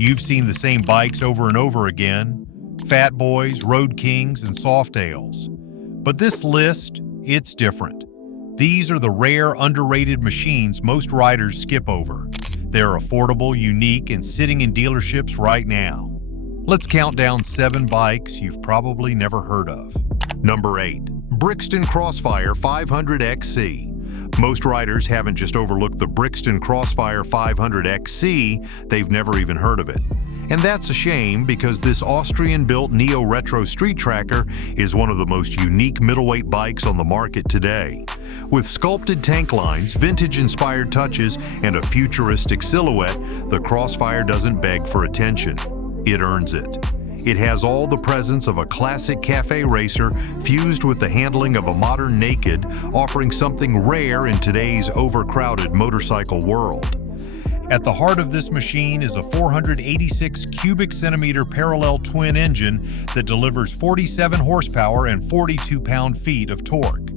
You've seen the same bikes over and over again: Fat Boys, Road Kings, and Softails. But this list, it's different. These are the rare, underrated machines most riders skip over. They're affordable, unique, and sitting in dealerships right now. Let's count down 7 bikes you've probably never heard of. Number 8. Brixton Crossfire 500XC. Most riders haven't just overlooked the Brixton Crossfire 500XC, they've never even heard of it. And that's a shame, because this Austrian-built neo-retro street tracker is one of the most unique middleweight bikes on the market today. With sculpted tank lines, vintage-inspired touches, and a futuristic silhouette, the Crossfire doesn't beg for attention. It earns it. It has all the presence of a classic cafe racer fused with the handling of a modern naked, offering something rare in today's overcrowded motorcycle world. At the heart of this machine is a 486 cubic centimeter parallel twin engine that delivers 47 horsepower and 42 pound-feet of torque.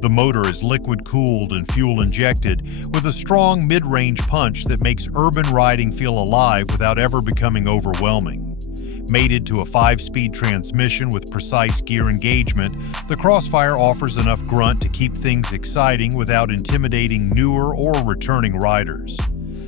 The motor is liquid-cooled and fuel-injected, with a strong mid-range punch that makes urban riding feel alive without ever becoming overwhelming. Mated to a 5-speed transmission with precise gear engagement, the Crossfire offers enough grunt to keep things exciting without intimidating newer or returning riders.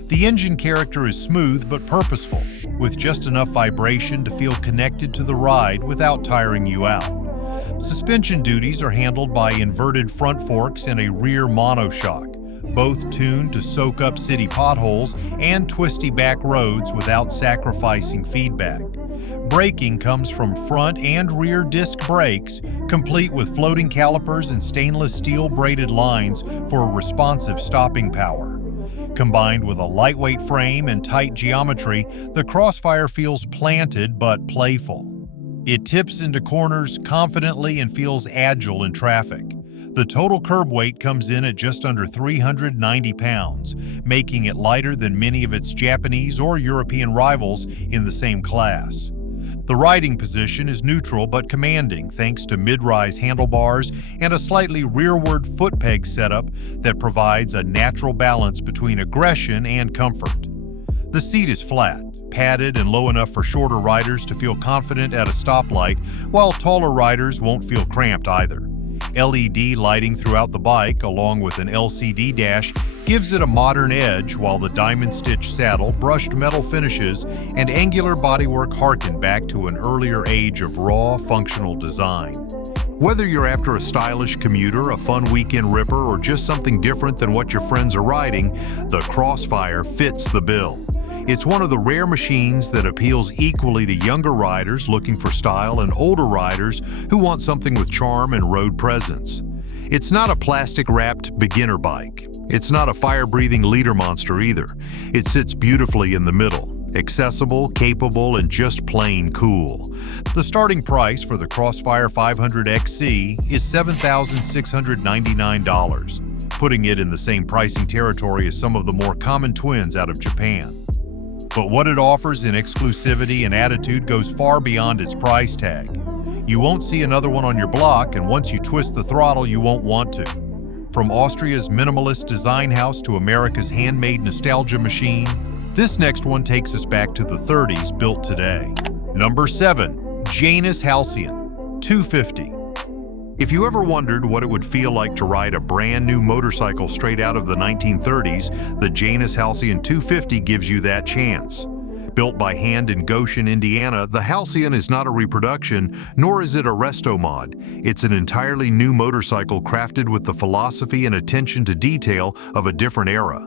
The engine character is smooth but purposeful, with just enough vibration to feel connected to the ride without tiring you out. Suspension duties are handled by inverted front forks and a rear monoshock, both tuned to soak up city potholes and twisty back roads without sacrificing feedback. Braking comes from front and rear disc brakes, complete with floating calipers and stainless steel braided lines for responsive stopping power. Combined with a lightweight frame and tight geometry, the Crossfire feels planted but playful. It tips into corners confidently and feels agile in traffic. The total curb weight comes in at just under 390 pounds, making it lighter than many of its Japanese or European rivals in the same class. The riding position is neutral but commanding, thanks to mid-rise handlebars and a slightly rearward foot peg setup that provides a natural balance between aggression and comfort. The seat is flat, padded, and low enough for shorter riders to feel confident at a stoplight, while taller riders won't feel cramped either. LED lighting throughout the bike, along with an LCD dash, gives it a modern edge, while the diamond-stitch saddle, brushed metal finishes, and angular bodywork harken back to an earlier age of raw, functional design. Whether you're after a stylish commuter, a fun weekend ripper, or just something different than what your friends are riding, the Crossfire fits the bill. It's one of the rare machines that appeals equally to younger riders looking for style and older riders who want something with charm and road presence. It's not a plastic-wrapped beginner bike. It's not a fire-breathing leader monster either. It sits beautifully in the middle, accessible, capable, and just plain cool. The starting price for the Crossfire 500XC is $7,699, putting it in the same pricing territory as some of the more common twins out of Japan. But what it offers in exclusivity and attitude goes far beyond its price tag. You won't see another one on your block, and once you twist the throttle, you won't want to. From Austria's minimalist design house to America's handmade nostalgia machine, this next one takes us back to the 30s, built today. Number 7. Janus Halcyon 250. If you ever wondered what it would feel like to ride a brand new motorcycle straight out of the 1930s, the Janus Halcyon 250 gives you that chance. Built by hand in Goshen, Indiana, the Halcyon is not a reproduction, nor is it a resto mod. It's an entirely new motorcycle crafted with the philosophy and attention to detail of a different era.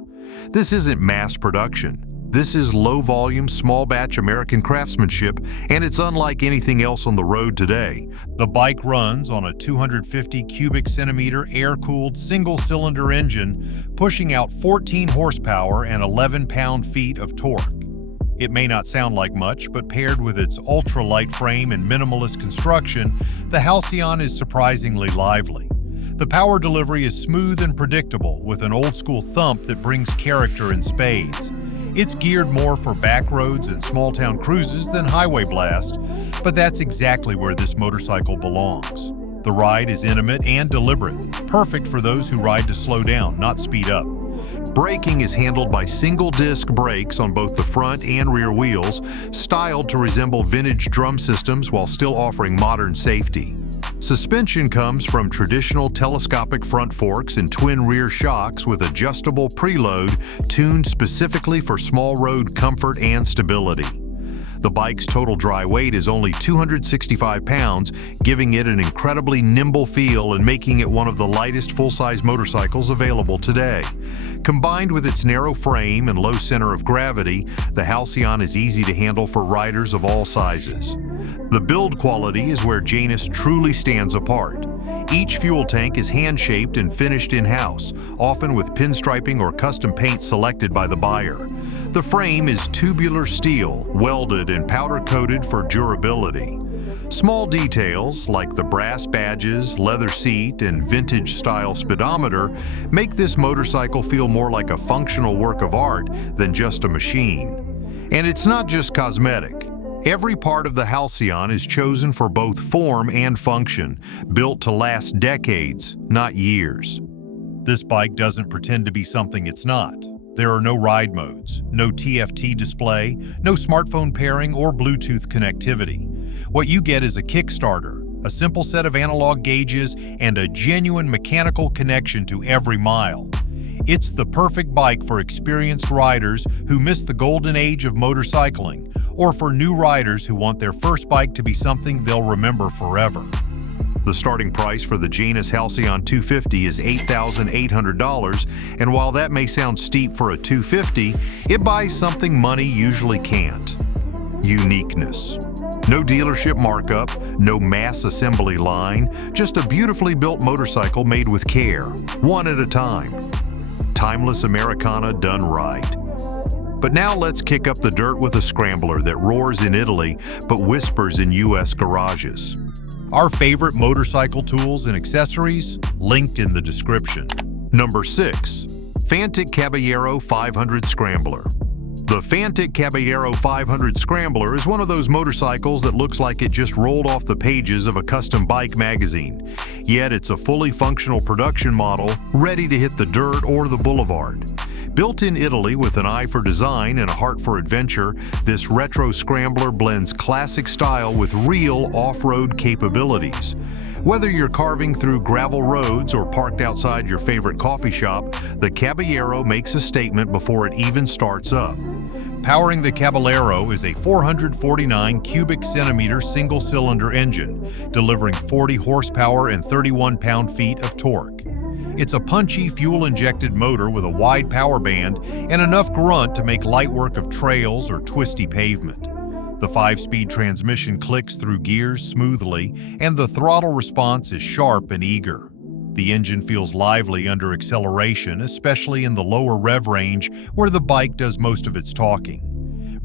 This isn't mass production. This is low-volume, small-batch American craftsmanship, and it's unlike anything else on the road today. The bike runs on a 250 cubic centimeter air-cooled single-cylinder engine, pushing out 14 horsepower and 11 pound-feet of torque. It may not sound like much, but paired with its ultra-light frame and minimalist construction, the Halcyon is surprisingly lively. The power delivery is smooth and predictable, with an old-school thump that brings character in spades. It's geared more for back roads and small-town cruises than highway blast, but that's exactly where this motorcycle belongs. The ride is intimate and deliberate, perfect for those who ride to slow down, not speed up. Braking is handled by single-disc brakes on both the front and rear wheels, styled to resemble vintage drum systems while still offering modern safety. Suspension comes from traditional telescopic front forks and twin rear shocks with adjustable preload tuned specifically for small road comfort and stability. The bike's total dry weight is only 265 pounds, giving it an incredibly nimble feel and making it one of the lightest full-size motorcycles available today. Combined with its narrow frame and low center of gravity, the Halcyon is easy to handle for riders of all sizes. The build quality is where Janus truly stands apart. Each fuel tank is hand-shaped and finished in-house, often with pinstriping or custom paint selected by the buyer. The frame is tubular steel, welded and powder-coated for durability. Small details, like the brass badges, leather seat, and vintage-style speedometer, make this motorcycle feel more like a functional work of art than just a machine. And it's not just cosmetic. Every part of the Halcyon is chosen for both form and function, built to last decades, not years. This bike doesn't pretend to be something it's not. There are no ride modes, no TFT display, no smartphone pairing or Bluetooth connectivity. What you get is a Kickstarter, a simple set of analog gauges, and a genuine mechanical connection to every mile. It's the perfect bike for experienced riders who miss the golden age of motorcycling, or for new riders who want their first bike to be something they'll remember forever. The starting price for the Janus Halcyon 250 is $8,800, and while that may sound steep for a 250, it buys something money usually can't: uniqueness. No dealership markup, no mass assembly line, just a beautifully built motorcycle made with care, one at a time. Timeless Americana done right. But now let's kick up the dirt with a scrambler that roars in Italy but whispers in US garages. Our favorite motorcycle tools and accessories, linked in the description. Number 6. Fantic Caballero 500 Scrambler. The Fantic Caballero 500 Scrambler is one of those motorcycles that looks like it just rolled off the pages of a custom bike magazine. Yet it's a fully functional production model, ready to hit the dirt or the boulevard. Built in Italy with an eye for design and a heart for adventure, this retro scrambler blends classic style with real off-road capabilities. Whether you're carving through gravel roads or parked outside your favorite coffee shop, the Caballero makes a statement before it even starts up. Powering the Caballero is a 449 cubic centimeter single-cylinder engine, delivering 40 horsepower and 31 pound-feet of torque. It's a punchy, fuel-injected motor with a wide power band and enough grunt to make light work of trails or twisty pavement. The 5-speed transmission clicks through gears smoothly, and the throttle response is sharp and eager. The engine feels lively under acceleration, especially in the lower rev range where the bike does most of its talking.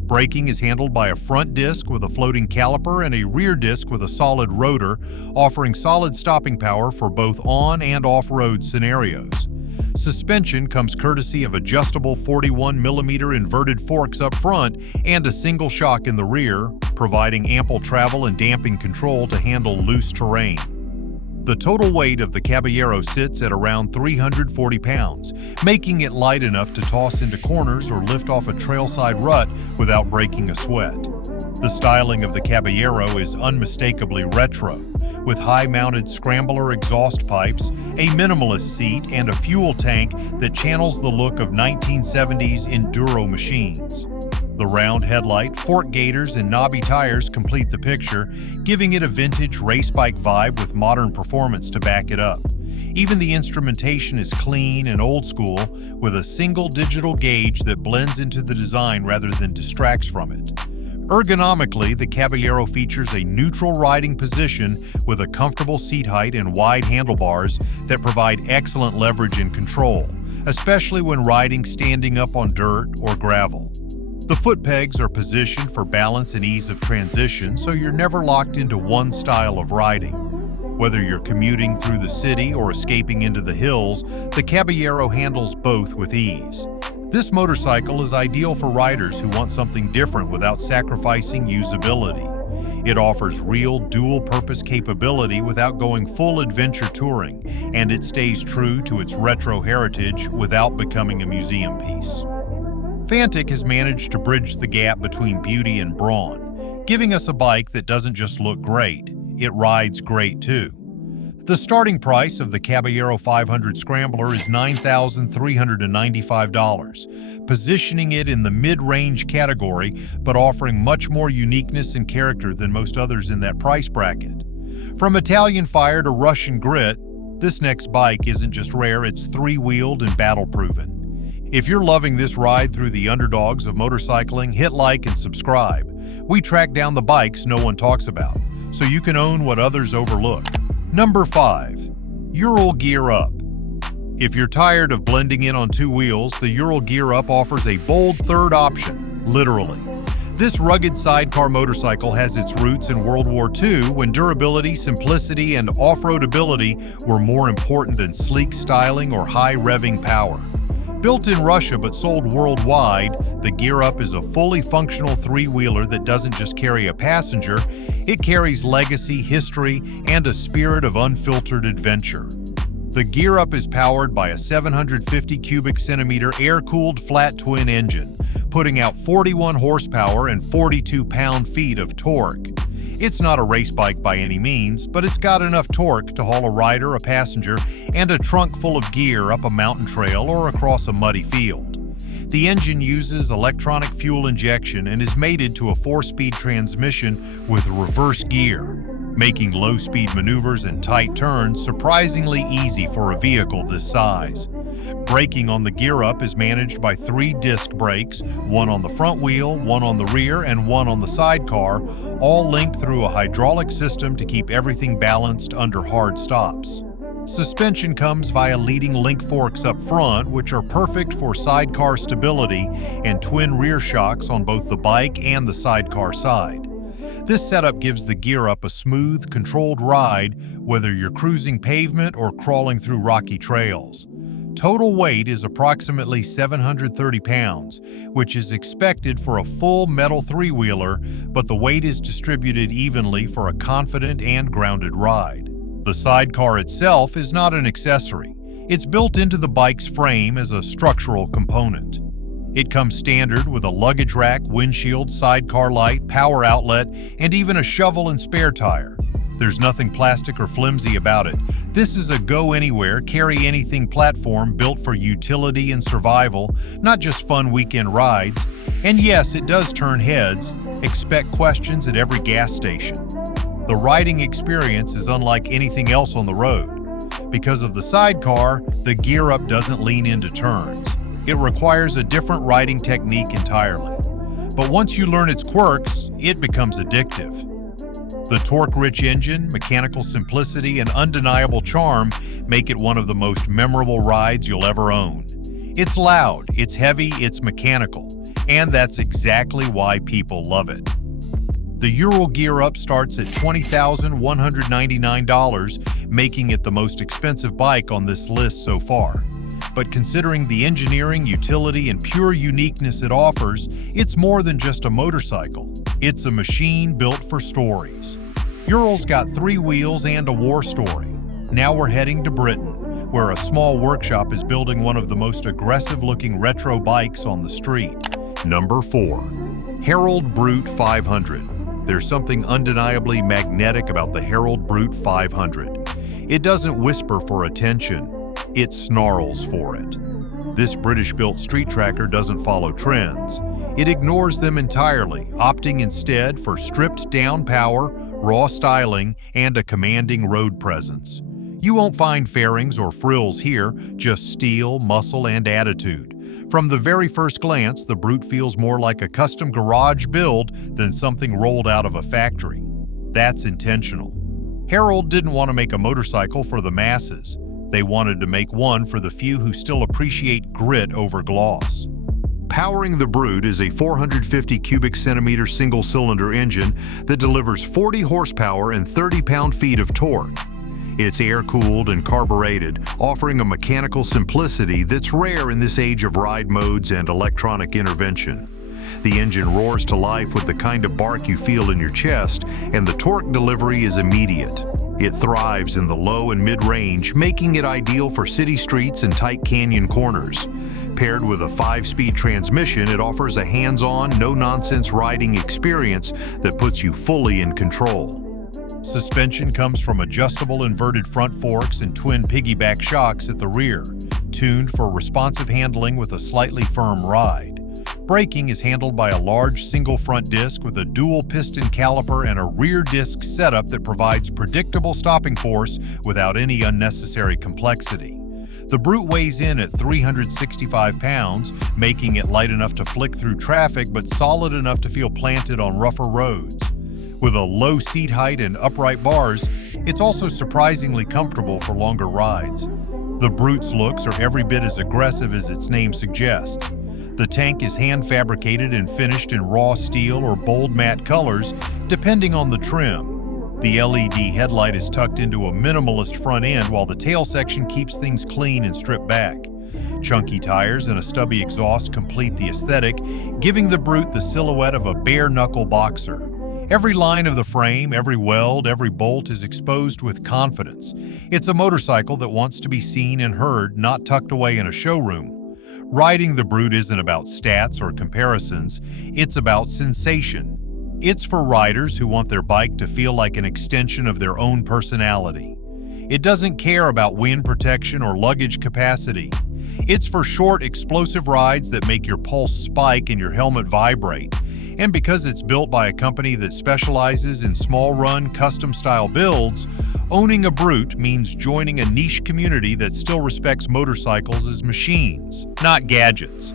Braking is handled by a front disc with a floating caliper and a rear disc with a solid rotor, offering solid stopping power for both on- and off-road scenarios. Suspension comes courtesy of adjustable 41mm inverted forks up front and a single shock in the rear, providing ample travel and damping control to handle loose terrain. The total weight of the Caballero sits at around 340 pounds, making it light enough to toss into corners or lift off a trailside rut without breaking a sweat. The styling of the Caballero is unmistakably retro, with high-mounted scrambler exhaust pipes, a minimalist seat, and a fuel tank that channels the look of 1970s enduro machines. The round headlight, fork gaiters, and knobby tires complete the picture, giving it a vintage race bike vibe with modern performance to back it up. Even the instrumentation is clean and old school, with a single digital gauge that blends into the design rather than distracts from it. Ergonomically, the Caballero features a neutral riding position with a comfortable seat height and wide handlebars that provide excellent leverage and control, especially when riding standing up on dirt or gravel. The foot pegs are positioned for balance and ease of transition, so you're never locked into one style of riding. Whether you're commuting through the city or escaping into the hills, the Caballero handles both with ease. This motorcycle is ideal for riders who want something different without sacrificing usability. It offers real dual-purpose capability without going full adventure touring, and it stays true to its retro heritage without becoming a museum piece. Fantic has managed to bridge the gap between beauty and brawn, giving us a bike that doesn't just look great, it rides great too. The starting price of the Caballero 500 Scrambler is $9,395, positioning it in the mid-range category but offering much more uniqueness and character than most others in that price bracket. From Italian fire to Russian grit, this next bike isn't just rare, it's three-wheeled and battle-proven. If you're loving this ride through the underdogs of motorcycling, hit like and subscribe. We track down the bikes no one talks about, so you can own what others overlook. Number 5. Ural Gear Up. If you're tired of blending in on two wheels, the Ural Gear Up offers a bold third option, literally. This rugged sidecar motorcycle has its roots in World War II when durability, simplicity, and off-roadability were more important than sleek styling or high-revving power. Built in Russia but sold worldwide, the Gear Up is a fully functional three-wheeler that doesn't just carry a passenger, it carries legacy, history, and a spirit of unfiltered adventure. The Gear Up is powered by a 750 cubic centimeter air-cooled flat twin engine, putting out 41 horsepower and 42 pound-feet of torque. It's not a race bike by any means, but it's got enough torque to haul a rider, a passenger, and a trunk full of gear up a mountain trail or across a muddy field. The engine uses electronic fuel injection and is mated to a 4-speed transmission with reverse gear, making low-speed maneuvers and tight turns surprisingly easy for a vehicle this size. Braking on the Gear Up is managed by 3 disc brakes, one on the front wheel, one on the rear, and one on the sidecar, all linked through a hydraulic system to keep everything balanced under hard stops. Suspension comes via leading link forks up front, which are perfect for sidecar stability, and twin rear shocks on both the bike and the sidecar side. This setup gives the Gear Up a smooth, controlled ride, whether you're cruising pavement or crawling through rocky trails. Total weight is approximately 730 pounds, which is expected for a full metal three-wheeler, but the weight is distributed evenly for a confident and grounded ride. The sidecar itself is not an accessory. It's built into the bike's frame as a structural component. It comes standard with a luggage rack, windshield, sidecar light, power outlet, and even a shovel and spare tire. There's nothing plastic or flimsy about it. This is a go-anywhere, carry-anything platform built for utility and survival, not just fun weekend rides. And yes, it does turn heads. Expect questions at every gas station. The riding experience is unlike anything else on the road. Because of the sidecar, the Gear Up doesn't lean into turns. It requires a different riding technique entirely. But once you learn its quirks, it becomes addictive. The torque-rich engine, mechanical simplicity, and undeniable charm make it one of the most memorable rides you'll ever own. It's loud, it's heavy, it's mechanical, and that's exactly why people love it. The Ural Gear Up starts at $20,199, making it the most expensive bike on this list so far. But considering the engineering, utility, and pure uniqueness it offers, it's more than just a motorcycle. It's a machine built for stories. Ural's got 3 wheels and a war story. Now we're heading to Britain, where a small workshop is building one of the most aggressive-looking retro bikes on the street. Number 4. Herald Brute 500. There's something undeniably magnetic about the Herald Brute 500. It doesn't whisper for attention, it snarls for it. This British-built street tracker doesn't follow trends. It ignores them entirely, opting instead for stripped-down power, raw styling, and a commanding road presence. You won't find fairings or frills here, just steel, muscle, and attitude. From the very first glance, the Brute feels more like a custom garage build than something rolled out of a factory. That's intentional. Herald didn't want to make a motorcycle for the masses. They wanted to make one for the few who still appreciate grit over gloss. Powering the Brute is a 450 cubic centimeter single-cylinder engine that delivers 40 horsepower and 30 pound-feet of torque. It's air-cooled and carbureted, offering a mechanical simplicity that's rare in this age of ride modes and electronic intervention. The engine roars to life with the kind of bark you feel in your chest, and the torque delivery is immediate. It thrives in the low and mid-range, making it ideal for city streets and tight canyon corners. Paired with a 5-speed transmission, it offers a hands-on, no-nonsense riding experience that puts you fully in control. Suspension comes from adjustable inverted front forks and twin piggyback shocks at the rear, tuned for responsive handling with a slightly firm ride. Braking is handled by a large single front disc with a dual piston caliper and a rear disc setup that provides predictable stopping force without any unnecessary complexity. The Brute weighs in at 365 pounds, making it light enough to flick through traffic but solid enough to feel planted on rougher roads. With a low seat height and upright bars, it's also surprisingly comfortable for longer rides. The Brute's looks are every bit as aggressive as its name suggests. The tank is hand-fabricated and finished in raw steel or bold matte colors, depending on the trim. The LED headlight is tucked into a minimalist front end while the tail section keeps things clean and stripped back. Chunky tires and a stubby exhaust complete the aesthetic, giving the Brute the silhouette of a bare-knuckle boxer. Every line of the frame, every weld, every bolt is exposed with confidence. It's a motorcycle that wants to be seen and heard, not tucked away in a showroom. Riding the Brute isn't about stats or comparisons, it's about sensation. It's for riders who want their bike to feel like an extension of their own personality. It doesn't care about wind protection or luggage capacity. It's for short, explosive rides that make your pulse spike and your helmet vibrate. And because it's built by a company that specializes in small-run, custom-style builds, owning a Brute means joining a niche community that still respects motorcycles as machines, not gadgets.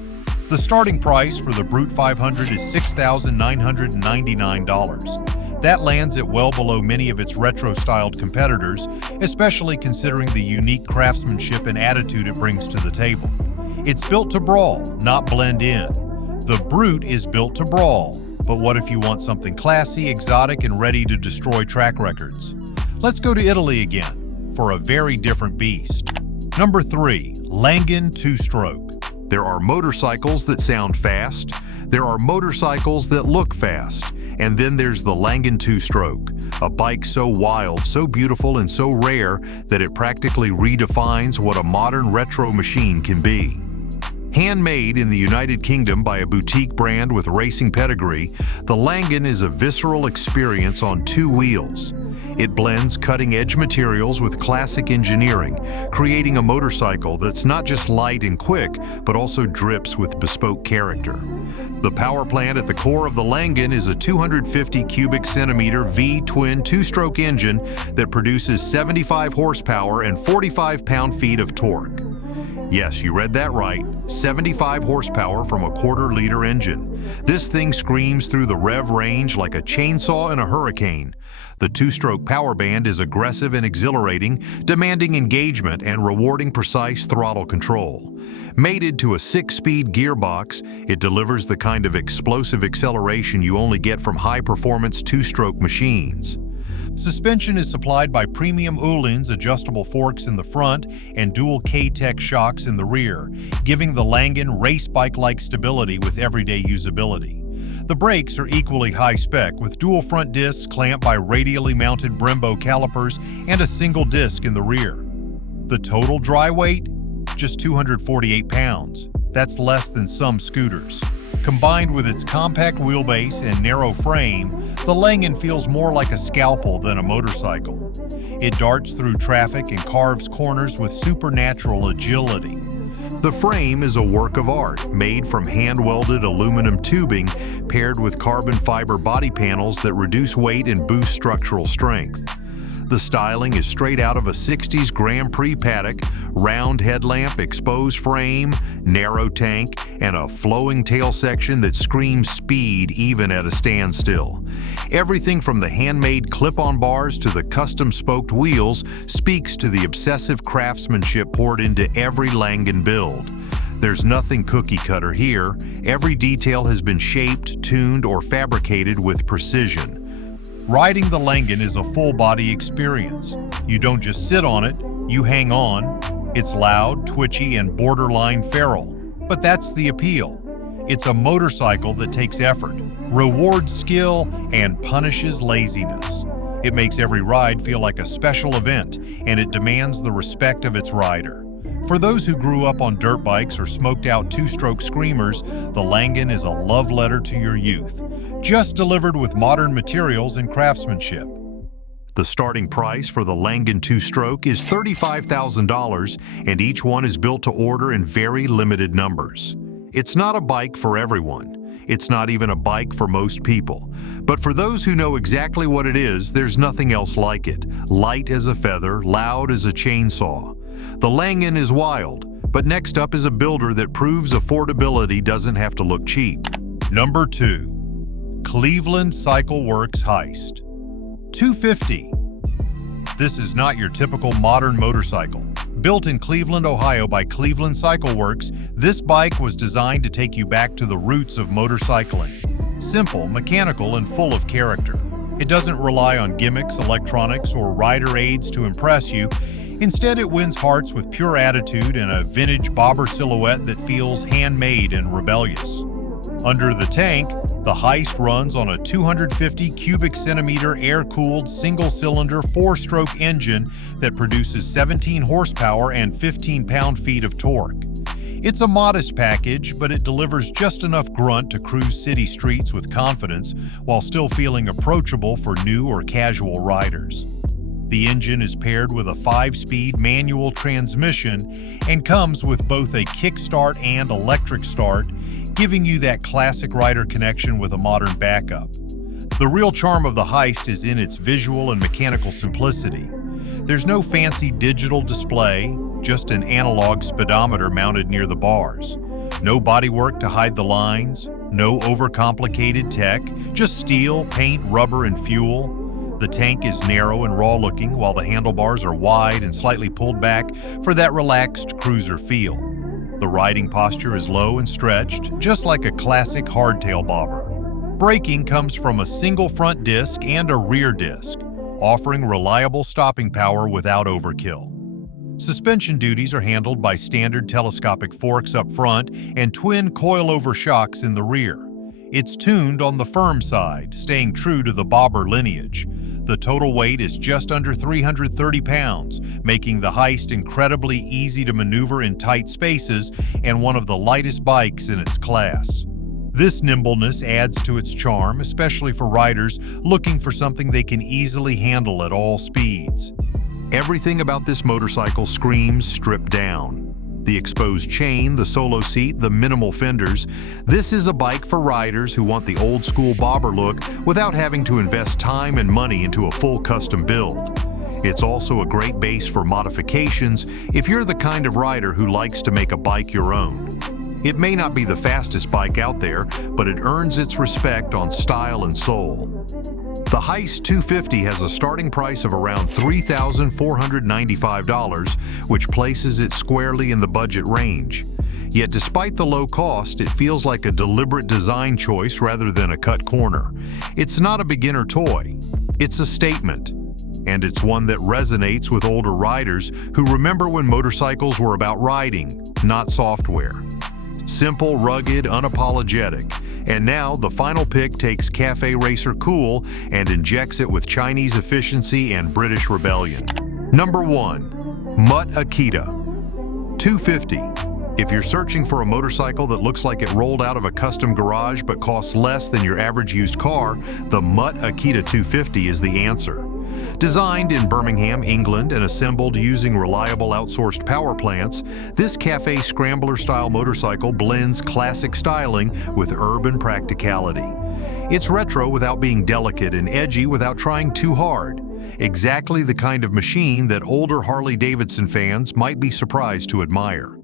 The starting price for the Brute 500 is $6,999. That lands it well below many of its retro-styled competitors, especially considering the unique craftsmanship and attitude it brings to the table. It's built to brawl, not blend in. The Brute is built to brawl, but what if you want something classy, exotic, and ready to destroy track records? Let's go to Italy again, for a very different beast. Number 3, Langen 2-stroke. There are motorcycles that sound fast, there are motorcycles that look fast, and then there's the Langen 2-stroke, a bike so wild, so beautiful, and so rare that it practically redefines what a modern retro machine can be. Handmade in the United Kingdom by a boutique brand with racing pedigree, the Langen is a visceral experience on 2 wheels. It blends cutting-edge materials with classic engineering, creating a motorcycle that's not just light and quick, but also drips with bespoke character. The power plant at the core of the Langen is a 250 cubic centimeter V-twin 2-stroke engine that produces 75 horsepower and 45 pound-feet of torque. Yes, you read that right, 75 horsepower from a quarter-liter engine. This thing screams through the rev range like a chainsaw in a hurricane. The 2-stroke power band is aggressive and exhilarating, demanding engagement and rewarding precise throttle control. Mated to a 6-speed gearbox, it delivers the kind of explosive acceleration you only get from high-performance 2-stroke machines. Suspension is supplied by premium Öhlins adjustable forks in the front and dual K-Tech shocks in the rear, giving the Langen race bike-like stability with everyday usability. The brakes are equally high-spec, with dual front discs clamped by radially mounted Brembo calipers and a single disc in the rear. The total dry weight? Just 248 pounds. That's less than some scooters. Combined with its compact wheelbase and narrow frame, the Langen feels more like a scalpel than a motorcycle. It darts through traffic and carves corners with supernatural agility. The frame is a work of art, made from hand-welded aluminum tubing paired with carbon fiber body panels that reduce weight and boost structural strength. The styling is straight out of a 60s Grand Prix paddock, round headlamp, exposed frame, narrow tank, and a flowing tail section that screams speed even at a standstill. Everything from the handmade clip-on bars to the custom spoked wheels speaks to the obsessive craftsmanship poured into every Langen build. There's nothing cookie-cutter here. Every detail has been shaped, tuned, or fabricated with precision. Riding the Langen is a full-body experience. You don't just sit on it, you hang on. It's loud, twitchy, and borderline feral. But that's the appeal. It's a motorcycle that takes effort, rewards skill, and punishes laziness. It makes every ride feel like a special event, and it demands the respect of its rider. For those who grew up on dirt bikes or smoked out two-stroke screamers, the Langan is a love letter to your youth, just delivered with modern materials and craftsmanship. The starting price for the Langan two-stroke is $35,000, and each one is built to order in very limited numbers. It's not a bike for everyone. It's not even a bike for most people. But for those who know exactly what it is, there's nothing else like it. Light as a feather, loud as a chainsaw. The Langan is wild, but next up is a builder that proves affordability doesn't have to look cheap. Number 2. Cleveland Cycle Works Heist 250. This is not your typical modern motorcycle. Built in Cleveland, Ohio by Cleveland Cycle Works, this bike was designed to take you back to the roots of motorcycling. Simple, mechanical, and full of character. It doesn't rely on gimmicks, electronics, or rider aids to impress you. Instead, it wins hearts with pure attitude and a vintage bobber silhouette that feels handmade and rebellious. Under the tank, the Heist runs on a 250 cubic centimeter air-cooled single-cylinder four-stroke engine that produces 17 horsepower and 15 pound-feet of torque. It's a modest package, but it delivers just enough grunt to cruise city streets with confidence while still feeling approachable for new or casual riders. The engine is paired with a 5-speed manual transmission and comes with both a kickstart and electric start, giving you that classic rider connection with a modern backup. The real charm of the Heist is in its visual and mechanical simplicity. There's no fancy digital display, just an analog speedometer mounted near the bars. No bodywork to hide the lines, no overcomplicated tech, just steel, paint, rubber, and fuel. The tank is narrow and raw-looking, while the handlebars are wide and slightly pulled back for that relaxed cruiser feel. The riding posture is low and stretched, just like a classic hardtail bobber. Braking comes from a single front disc and a rear disc, offering reliable stopping power without overkill. Suspension duties are handled by standard telescopic forks up front and twin coilover shocks in the rear. It's tuned on the firm side, staying true to the bobber lineage. The total weight is just under 330 pounds, making the Heist incredibly easy to maneuver in tight spaces and one of the lightest bikes in its class. This nimbleness adds to its charm, especially for riders looking for something they can easily handle at all speeds. Everything about this motorcycle screams stripped down. The exposed chain, the solo seat, the minimal fenders. This is a bike for riders who want the old-school bobber look without having to invest time and money into a full custom build. It's also a great base for modifications if you're the kind of rider who likes to make a bike your own. It may not be the fastest bike out there, but it earns its respect on style and soul. The Heist 250 has a starting price of around $3,495, which places it squarely in the budget range. Yet despite the low cost, it feels like a deliberate design choice rather than a cut corner. It's not a beginner toy. It's a statement. And it's one that resonates with older riders who remember when motorcycles were about riding, not software. Simple, rugged, unapologetic. And now, the final pick takes Cafe Racer cool and injects it with Chinese efficiency and British rebellion. Number 1. Mutt Akita 250. If you're searching for a motorcycle that looks like it rolled out of a custom garage but costs less than your average used car, the Mutt Akita 250 is the answer. Designed in Birmingham, England, and assembled using reliable outsourced power plants, this Cafe Scrambler-style motorcycle blends classic styling with urban practicality. It's retro without being delicate and edgy without trying too hard. Exactly the kind of machine that older Harley-Davidson fans might be surprised to admire.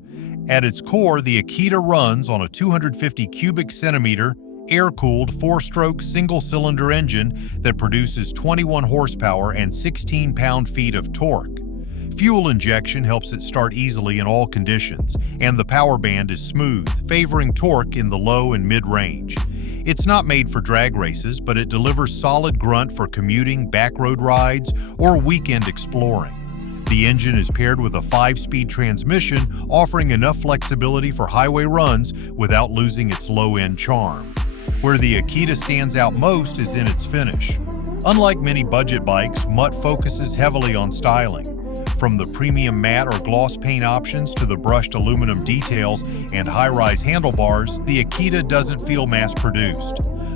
At its core, the Akita runs on a 250 cubic centimeter air-cooled four-stroke single-cylinder engine that produces 21 horsepower and 16 pound-feet of torque. Fuel injection helps it start easily in all conditions, and the power band is smooth, favoring torque in the low and mid-range. It's not made for drag races, but it delivers solid grunt for commuting, backroad rides, or weekend exploring. The engine is paired with a 5-speed transmission, offering enough flexibility for highway runs without losing its low-end charm. Where the Akita stands out most is in its finish. Unlike many budget bikes, Mutt focuses heavily on styling. From the premium matte or gloss paint options to the brushed aluminum details and high-rise handlebars, the Akita doesn't feel mass-produced.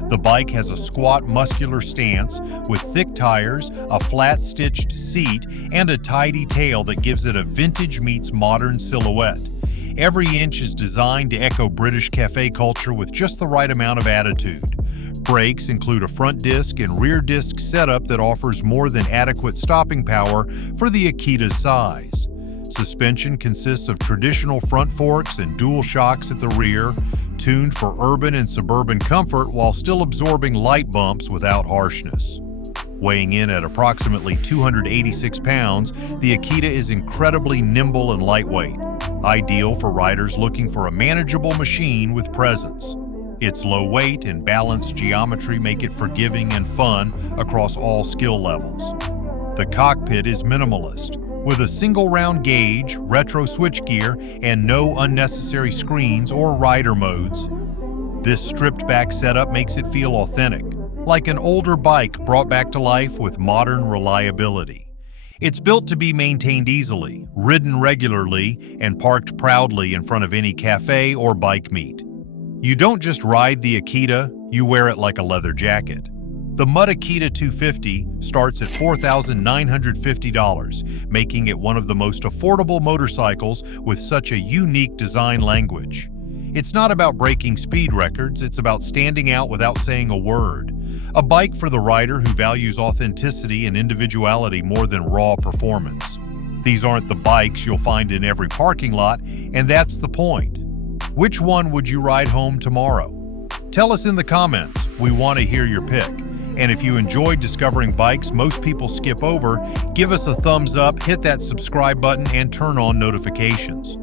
The bike has a squat, muscular stance with thick tires, a flat-stitched seat, and a tidy tail that gives it a vintage meets modern silhouette. Every inch is designed to echo British cafe culture with just the right amount of attitude. Brakes include a front disc and rear disc setup that offers more than adequate stopping power for the Akita's size. Suspension consists of traditional front forks and dual shocks at the rear, tuned for urban and suburban comfort while still absorbing light bumps without harshness. Weighing in at approximately 286 pounds, the Akita is incredibly nimble and lightweight, ideal for riders looking for a manageable machine with presence. Its low weight and balanced geometry make it forgiving and fun across all skill levels. The cockpit is minimalist, with a single round gauge, retro switchgear, and no unnecessary screens or rider modes. This stripped-back setup makes it feel authentic, like an older bike brought back to life with modern reliability. It's built to be maintained easily, ridden regularly, and parked proudly in front of any cafe or bike meet. You don't just ride the Akita, you wear it like a leather jacket. The Mutt Akita 250 starts at $4,950, making it one of the most affordable motorcycles with such a unique design language. It's not about breaking speed records, it's about standing out without saying a word. A bike for the rider who values authenticity and individuality more than raw performance. These aren't the bikes you'll find in every parking lot, and that's the point. Which one would you ride home tomorrow? Tell us in the comments. We want to hear your pick. And if you enjoyed discovering bikes most people skip over, give us a thumbs up, hit that subscribe button, and turn on notifications.